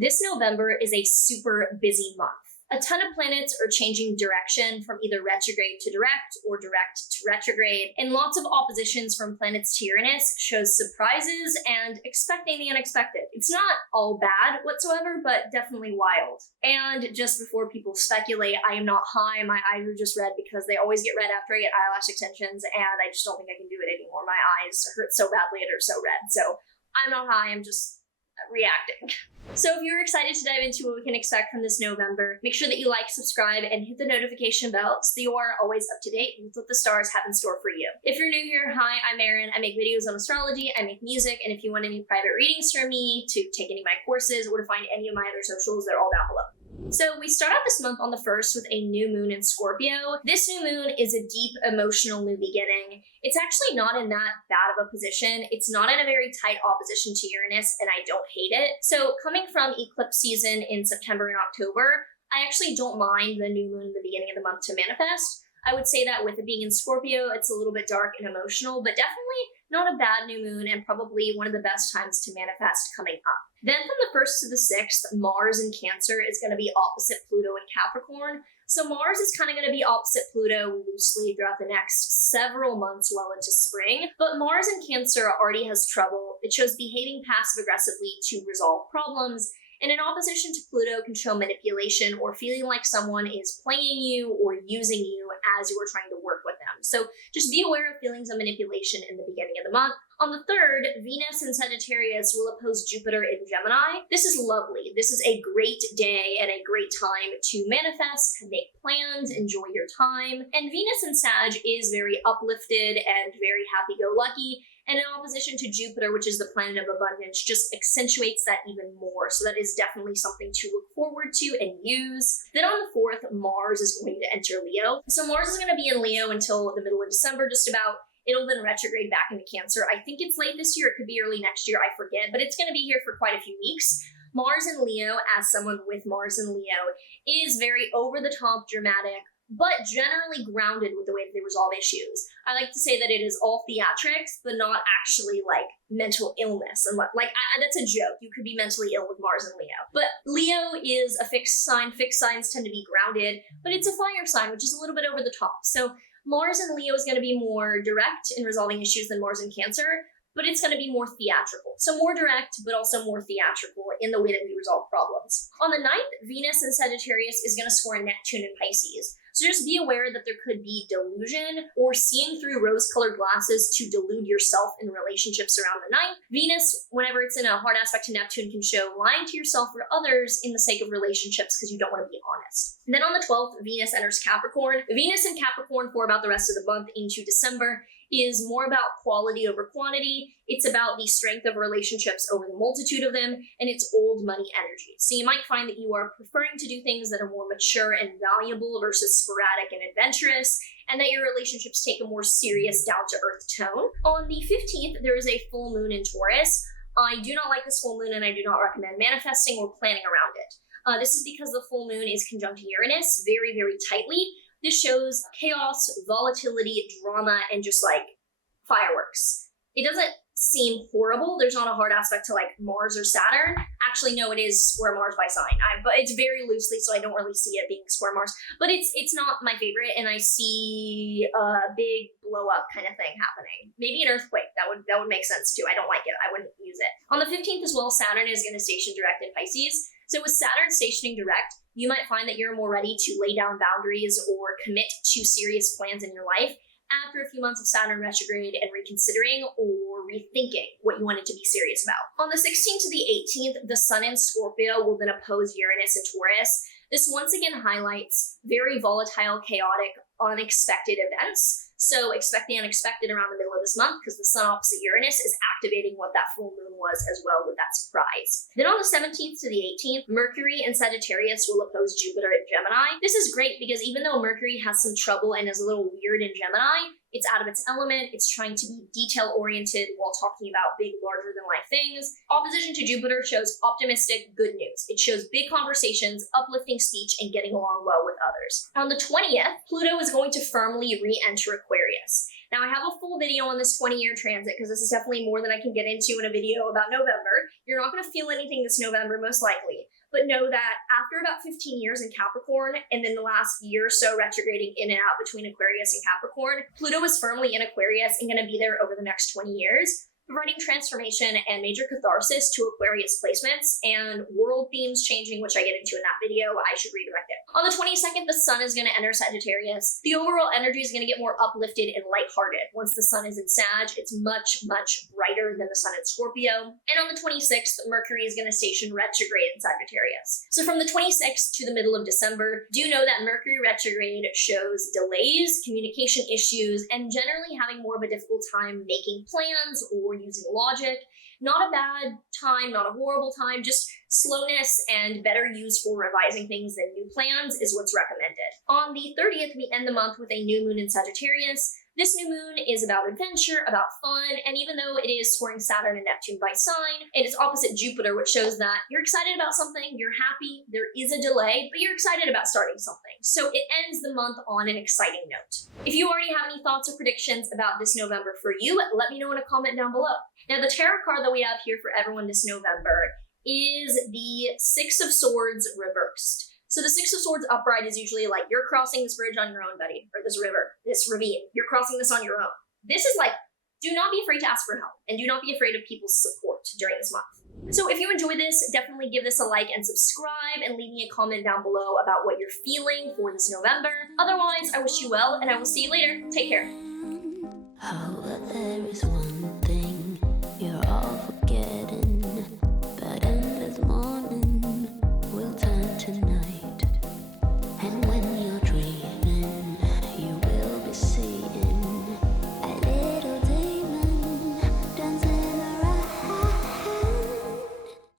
This November is a super busy month. A ton of planets are changing direction from either retrograde to direct or direct to retrograde, and lots of oppositions from planets to Uranus shows surprises and expecting the unexpected. It's not all bad whatsoever, but definitely wild. And just before people speculate, I am not high. My eyes are just red because they always get red after I get eyelash extensions, and I just don't think I can do it anymore. My eyes hurt so badly and are so red. So I'm not high, I'm just reacting. So if you're excited to dive into what we can expect from this November, make sure that you like, subscribe, and hit the notification bell so that you are always up to date with what the stars have in store for you. If you're new here, hi, I'm Maren. I make videos on astrology, I make music, and if you want any private readings from me, to take any of my courses, or to find any of my other socials, they're all down below. So we start out this month on the 1st with a new moon in Scorpio. This new moon is a deep emotional new beginning. It's actually not in that bad of a position. It's not in a very tight opposition to Uranus, and I don't hate it. So coming from eclipse season in September and October, I actually don't mind the new moon in the beginning of the month to manifest. I would say that with it being in Scorpio, it's a little bit dark and emotional, but definitely not a bad new moon and probably one of the best times to manifest coming up. Then from the 1st to the 6th, Mars in Cancer is going to be opposite Pluto in Capricorn. So Mars is kind of going to be opposite Pluto loosely throughout the next several months well into spring. But Mars in Cancer already has trouble. It shows behaving passive-aggressively to resolve problems. And in opposition to Pluto can show manipulation or feeling like someone is playing you or using you as you are trying to work with them. So just be aware of feelings of manipulation in the beginning of the month. On the 3rd, Venus in Sagittarius will oppose Jupiter in Gemini. This is lovely. This is a great day and a great time to manifest, make plans, enjoy your time. And Venus in Sag is very uplifted and very happy-go-lucky. And in opposition to Jupiter, which is the planet of abundance, just accentuates that even more. So that is definitely something to look forward to and use. Then on the 4th, Mars is going to enter Leo. So Mars is going to be in Leo until the middle of December, just about. It'll then retrograde back into Cancer. I think it's late this year. It could be early next year. I forget. But it's going to be here for quite a few weeks. Mars in Leo, as someone with Mars in Leo, is very over-the-top dramatic, but generally grounded with the way that they resolve issues. I like to say that it is all theatrics, but not actually like mental illness. And that's a joke. You could be mentally ill with Mars and Leo. But Leo is a fixed sign. Fixed signs tend to be grounded, but it's a fire sign, which is a little bit over the top. So Mars in Leo is going to be more direct in resolving issues than Mars in Cancer, but it's going to be more theatrical. So more direct, but also more theatrical in the way that we resolve problems. On the 9th, Venus in Sagittarius is going to square Neptune in Pisces. So just be aware that there could be delusion or seeing through rose-colored glasses to delude yourself in relationships around the 9th. Venus, whenever it's in a hard aspect to Neptune, can show lying to yourself or others in the sake of relationships because you don't want to be honest. And then on the 12th, Venus enters Capricorn. Venus in Capricorn for about the rest of the month into December is more about quality over quantity. It's about the strength of relationships over the multitude of them, and it's old money energy. So you might find that you are preferring to do things that are more mature and valuable versus sporadic and adventurous, and that your relationships take a more serious, down-to-earth tone. On the 15th, there is a full moon in Taurus. I do not like this full moon, and I do not recommend manifesting or planning around it. This is because the full moon is conjunct Uranus very, very tightly. This shows chaos, volatility, drama, and just like fireworks. It doesn't seem horrible. There's not a hard aspect to like Mars or Saturn. Actually, no, it is square Mars by sign. But it's very loosely, so I don't really see it being square Mars. But it's not my favorite, and I see a big blow up kind of thing happening. Maybe an earthquake. That would make sense too. I don't like it. I wouldn't use it. On the 15th as well, Saturn is going to station direct in Pisces. So with Saturn stationing direct, you might find that you're more ready to lay down boundaries or commit to serious plans in your life after a few months of Saturn retrograde and reconsidering or rethinking what you wanted to be serious about. On the 16th to the 18th, the Sun in Scorpio will then oppose Uranus in Taurus. This once again highlights very volatile, chaotic, unexpected events. So expect the unexpected around the middle of this month because the Sun opposite Uranus is activating what that full moon was as well with that surprise. Then on the 17th to the 18th, Mercury in Sagittarius will oppose Jupiter in Gemini. This is great because even though Mercury has some trouble and is a little weird in Gemini, it's out of its element, it's trying to be detail-oriented while talking about big, larger-than-life things. Opposition to Jupiter shows optimistic, good news. It shows big conversations, uplifting speech, and getting along well with others. On the 20th, Pluto is going to firmly re-enter Aquarius. Now, I have a full video on this 20-year transit because this is definitely more than I can get into in a video about November. You're not going to feel anything this November, most likely. but know that after about 15 years in Capricorn, and then the last year or so retrograding in and out between Aquarius and Capricorn, Pluto is firmly in Aquarius and going to be there over the next 20 years, providing transformation and major catharsis to Aquarius placements and world themes changing, which I get into in that video. I should redirect it. On the 22nd, the sun is going to enter Sagittarius. The overall energy is going to get more uplifted and lighthearted. Once the sun is in Sag, it's much, much brighter than the sun in Scorpio. And on the 26th, Mercury is going to station retrograde in Sagittarius. So from the 26th to the middle of December, do know that Mercury retrograde shows delays, communication issues, and generally having more of a difficult time making plans or using logic. Not a bad time, not a horrible time, just slowness and better use for revising things than new plans is what's recommended. On the 30th, we end the month with a new moon in Sagittarius. This new moon is about adventure, about fun, and even though it is scoring Saturn and Neptune by sign, it is opposite Jupiter, which shows that you're excited about something, you're happy, there is a delay, but you're excited about starting something. So it ends the month on an exciting note. If you already have any thoughts or predictions about this November for you, let me know in a comment down below. Now, the tarot card that we have here for everyone this November is the Six of Swords reversed. So the Six of Swords upright is usually like, you're crossing this bridge on your own, buddy, or this river, this ravine. You're crossing this on your own. This is like, do not be afraid to ask for help, and do not be afraid of people's support during this month. So if you enjoy this, definitely give this a like and subscribe, and leave me a comment down below about what you're feeling for this November. Otherwise, I wish you well, and I will see you later. Take care. There is one